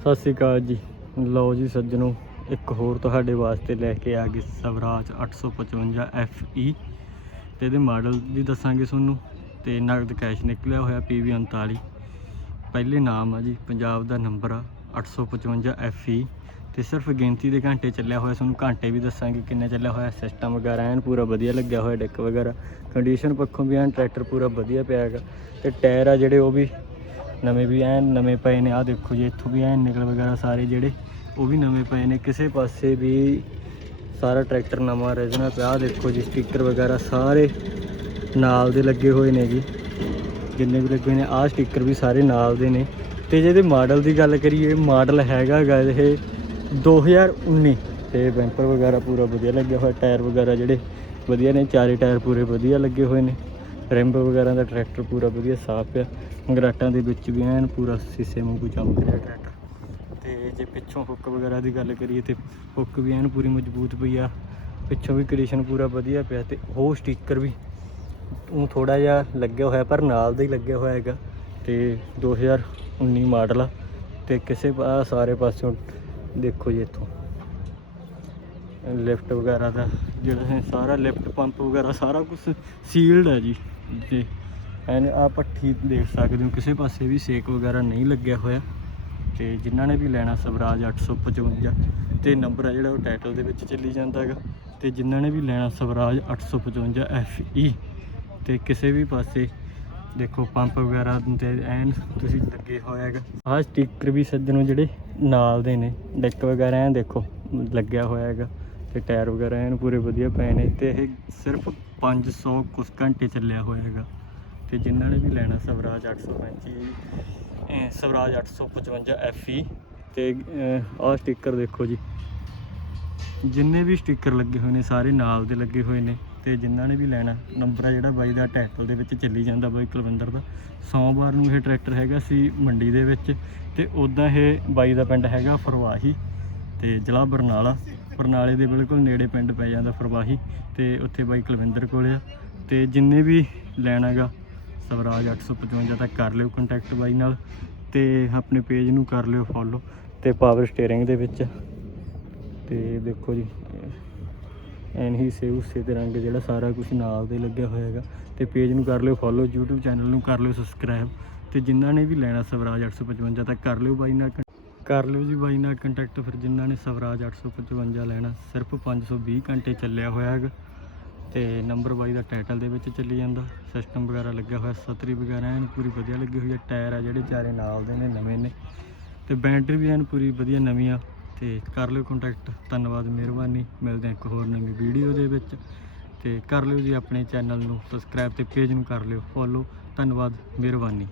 ਸਤਿ ਸ਼੍ਰੀ ਅਕਾਲ ਜੀ। ਲਓ ਜੀ ਸੱਜਣੋ, ਇੱਕ ਹੋਰ ਤੁਹਾਡੇ ਵਾਸਤੇ ਲੈ ਕੇ ਆ ਗਏ ਸਵਰਾਜ 855 FE ਤੇ ਇਹਦੇ ਮਾਡਲ ਵੀ ਦੱਸਾਂਗੇ ਤੁਹਾਨੂੰ। ਤੇ ਨਗਦ ਕੈਸ਼ ਨਿਕਲਿਆ ਹੋਇਆ PV 39 ਪਹਿਲੇ ਨਾਮ ਆ ਜੀ, ਪੰਜਾਬ ਦਾ ਨੰਬਰ ਆ 855 FE ਤੇ ਸਿਰਫ ਗਿਣਤੀ ਦੇ ਘੰਟੇ ਚੱਲਿਆ ਹੋਇਆ, ਤੁਹਾਨੂੰ ਘੰਟੇ ਵੀ ਦੱਸਾਂਗੇ ਕਿੰਨਾ ਚੱਲਿਆ ਹੋਇਆ। ਸਿਸਟਮ ਵਗੈਰਾ ਐਨ ਪੂਰਾ ਵਧੀਆ ਲੱਗਿਆ ਹੋਇਆ ਡੈਕ ਵਗੈਰਾ। ਕੰਡੀਸ਼ਨ ਪੱਖੋਂ ਵੀ ਐਨ ਟਰੈਕਟਰ ਪੂਰਾ ਵਧੀਆ ਪਿਆ ਹੈਗਾ। ਤੇ ਟਾਇਰ ਆ ਜਿਹੜੇ ਉਹ ਵੀ ਨਵੇਂ ਵੀ ਐਨ ਨਵੇਂ ਪਏ ਨੇ ਆ ਦੇਖੋ ਜੀ, ਇੱਥੋਂ ਵੀ ਐਨ ਨਿਕਲ ਵਗੈਰਾ ਸਾਰੇ ਜਿਹੜੇ, ਉਹ ਵੀ ਨਵੇਂ ਪਏ ਨੇ, ਕਿਸੇ ਪਾਸੇ ਵੀ ਸਾਰਾ ਟਰੈਕਟਰ ਨਵਾਂ original ਪਿਆ, ਆਹ ਦੇਖੋ ਜੀ, ਸਟicker ਵਗੈਰਾ ਸਾਰੇ ਨਾਲ ਦੇ ਲੱਗੇ ਹੋਏ ਨੇ ਜੀ। ਜਿੰਨੇ ਵੀ ਲੱਗੇ ਨੇ, ਆਹ ਸਟicker ਵੀ ਸਾਰੇ ਨਾਲ ਦੇ ਨੇ। ਤੇ ਜਿਹਦੇ ਮਾਡਲ ਦੀ ਗੱਲ ਕਰੀਏ ਮਾਡਲ ਹੈਗਾ ਗਾ ਇਹ 2019 ਤੇ ਬੈਂਪਰ ਵਗੈਰਾ ਪੂਰਾ ਵਧੀਆ ਲੱਗਿਆ ਹੋਇਆ, ਟਾਇਰ ਵਗੈਰਾ ਜਿਹੜੇ ਵਧੀਆ ਨੇ, ਚਾਰੇ ਟਾਇਰ ਪੂਰੇ ਵਧੀਆ ਲੱਗੇ ਹੋਏ ਨੇ। ਰਿੰਬ ਵਗੈਰਾ ਦਾ ਟਰੈਕਟਰ ਪੂਰਾ ਵਧੀਆ ਸਾਫ਼ ਪਿਆ, ਗਰਾਟਾਂ ਦੇ ਵਿੱਚ ਵੀ ਐਨ ਪੂਰਾ ਸੀਸੇ ਵਾਂਗੂ ਚਮਕ ਰਿਹਾ ਟਰੈਕਟਰ। ਤੇ ਜੇ ਪਿੱਛੋਂ ਹੁੱਕ ਵਗੈਰਾ ਦੀ ਗੱਲ ਕਰੀਏ ਤੇ ਹੁੱਕ ਵੀ ਐਨ ਪੂਰੀ ਮਜ਼ਬੂਤ ਪਈ ਆ, ਪਿੱਛੋਂ ਵੀ ਕੰਡੀਸ਼ਨ ਪੂਰਾ ਵਧੀਆ ਪਿਆ ਤੇ ਉਹ ਸਟicker ਵੀ ਉਹ ਥੋੜਾ ਜਿਹਾ ਲੱਗਿਆ ਹੋਇਆ, ਪਰ ਨਾਲ ਦਾ ਹੀ ਲੱਗਿਆ ਹੋਇਆ ਹੈਗਾ। ਤੇ 2019 ਮਾਡਲ ਆ ਤੇ ਕਿਸੇ ਪਾ- ਸਾਰੇ ਪਾਸਿਓਂ ਦੇਖੋ ਜੀ ਇੱਥੋਂ। ਲਿਫਟ ਵਗੈਰਾ ਦਾ ਜਿਹੜਾ ਹੈ ਸਾਰਾ ਲਿਫਟ ਪੰਪ ਵਗੈਰਾ ਸਾਰਾ ਕੁਝ ਸੀਲਡ ਹੈ ਜੀ। ਤੇ ਐਨ ਆ ਪੱਠੀ ਦੇਖ ਸਕਦੇ ਹੋ, ਕਿਸੇ ਪਾਸੇ ਵੀ ਸੇਕ ਵਗੈਰਾ ਨਹੀਂ ਲੱਗਿਆ ਹੋਇਆ। ਤੇ ਜਿਨ੍ਹਾਂ ਨੇ ਵੀ ਲੈਣਾ ਸਵਰਾਜ 855 ਤੇ ਨੰਬਰ ਆ ਜਿਹੜਾ ਉਹ ਟਾਈਟਲ ਦੇ ਵਿੱਚ ਚੱਲੀ ਜਾਂਦਾ ਹੈਗਾ। ਤੇ ਜਿਨ੍ਹਾਂ ਨੇ ਵੀ ਲੈਣਾ ਸਵਰਾਜ 855 FE ਤੇ ਕਿਸੇ ਵੀ ਪਾਸੇ ਦੇਖੋ ਪੰਪ ਵਗੈਰਾ ਤੇ ਐਨ ਤੁਸੀਂ ਲੱਗੇ ਹੋਇਆ ਹੈਗਾ। ਆਹ ਸਟicker ਵੀ ਸੱਜਣੋ ਜਿਹੜੇ ਨਾਲ ਦੇ ਨੇ। ਡੈਕ ਵਗੈਰਾ ਐਨ ਦੇਖੋ, ਲੱਗਿਆ ਹੋਇਆ ਹੈਗਾ। ਤੇ ਟਾਇਰ ਵਗੈਰਾ ਐਨ ਪੂਰੇ ਵਧੀਆ ਪਏ ਨੇ ਤੇ ਇਹ ਸਿਰਫ 500 ਕੁਛ ਘੰਟੇ ਚੱਲਿਆ ਹੋਇਆ ਹੈਗਾ। ਤੇ ਜਿਨ੍ਹਾਂ ਨੇ ਵੀ ਲੈਣਾ ਸਵਰਾਜ 835 ਇਹ ਸਵਰਾਜ 855 FE ਤੇ ਅਹ, ਆਹ ਸਟicker ਦੇਖੋ ਜੀ। ਜਿੰਨੇ ਵੀ ਸਟicker ਲੱਗੇ ਹੋਏ ਨੇ ਸਾਰੇ ਨਾਲ ਦੇ ਲੱਗੇ ਹੋਏ ਨੇ ਤੇ ਜਿਨ੍ਹਾਂ ਨੇ ਵੀ ਲੈਣਾ ਨੰਬਰ ਆ ਜਿਹੜਾ ਬਾਈ ਦਾ ਟਾਈਟਲ ਦੇ ਵਿੱਚ ਚੱਲੀ ਜਾਂਦਾ ਬਾਈ ਕੁਲਵਿੰਦਰ ਦਾ। ਸੋਮਵਾਰ ਨੂੰ ਇਹ ਟਰੈਕਟਰ ਹੈਗਾ ਸੀ ਮੰਡੀ ਦੇ ਵਿੱਚ ਤੇ ਉਦਾਂ ਇਹ ਬਾਈ ਦਾ ਪਿੰਡ ਹੈਗਾ ਫਰਵਾਹੀ ਤੇ ਜ਼ਿਲ੍ਹਾ ਬਰਨਾਲਾ। ਬਰਨਾਲੇ ਦੇ ਬਿਲਕੁਲ ਨੇੜੇ ਪਿੰਡ ਪੈ ਜਾਂਦਾ ਫਰਵਾਹੀ ਤੇ ਉੱਥੇ ਬਾਈ ਕੁਲਵਿੰਦਰ ਕੋਲ ਆ। ਤੇ ਜਿੰਨੇ ਵੀ ਲੈਣਾਗਾ ਸਵਰਾਜ 855 ਤੱਕ ਕਰ ਲਿਓ ਕੰਟੈਕਟ ਬਾਈ ਨਾਲ ਤੇ ਆਪਣੇ ਪੇਜ ਨੂੰ ਕਰ ਲਿਓ ਫੋਲੋ ਤੇ ਪਾਵਰ ਸਟੀਅਰਿੰਗ ਦੇ ਵਿੱਚ। ਤੇ ਦੇਖੋ ਜੀ ਐਨ ਹੀ ਸੇ ਉਸੇ ਦੇ ਰੰਗ ਜਿਹੜਾ ਸਾਰਾ ਕੁਝ ਨਾਲ ਦੇ ਲੱਗਿਆ ਹੋਇਆ ਹੈਗਾ। ਤੇ ਪੇਜ ਨੂੰ ਕਰ ਲਿਓ ਫੋਲੋ YouTube ਚੈਨਲ ਨੂੰ ਕਰ ਲਿਓ ਸਬਸਕ੍ਰਾਈਬ ਤੇ ਜਿਨ੍ਹਾਂ ਨੇ ਵੀ ਲੈਣਾ ਸਵਰਾਜ 855 ਤੱਕ ਕਰ ਲਿਓ ਬਾਈ ਨਾਲ con- ਕਰ ਲਿਓ ਜੀ ਬਾਈ ਨਾਲ ਕੰਟੈਕਟ ਫਿਰ ਜਿਨ੍ਹਾਂ ਨੇ ਸਵਰਾਜ 855 ਲੈਣਾ, ਸਿਰਫ 520 ਘੰਟੇ ਚੱਲਿਆ ਹੋਇਆ ਹੈਗਾ। ਤੇ ਨੰਬਰ ਬਾਈ ਦਾ ਟਾਈਟਲ ਦੇ ਵਿੱਚ ਚੱਲੀ ਜਾਂਦਾ। ਸਿਸਟਮ ਵਗੈਰਾ ਲੱਗਿਆ ਹੋਇਆ ਸਤਰੀ ਵਗੈਰਾ, ਐਨ ਪੂਰੀ ਵਧੀਆ ਲੱਗੀ ਹੋਈ ਹੈ ਟਾਇਰ ਆ ਜਿਹੜੇ ਚਾਰੇ ਨਾਲ ਦੇ ਨੇ, ਨਵੇਂ ਨੇ। ਤੇ ਬੈਟਰੀ ਵੀ ਐਨ ਪੂਰੀ ਵਧੀਆ ਨਵੀਂ ਆ। ਤੇ ਕਰ ਲਿਓ ਕੰਟੈਕਟ ਧੰਨਵਾਦ, ਮਿਹਰਬਾਨੀ। ਮਿਲਦੇ ਹਾਂ ਇੱਕ ਹੋਰ ਨਵੀਂ ਵੀਡੀਓ ਦੇ ਵਿੱਚ। ਤੇ ਕਰ ਲਿਓ ਜੀ ਆਪਣੇ ਚੈਨਲ ਨੂੰ ਸਬਸਕ੍ਰਾਈਬ ਤੇ ਪੇਜ ਨੂੰ ਕਰ ਲਿਓ। ਫੋਲੋ ਧੰਨਵਾਦ, ਮਿਹਰਬਾਨੀ।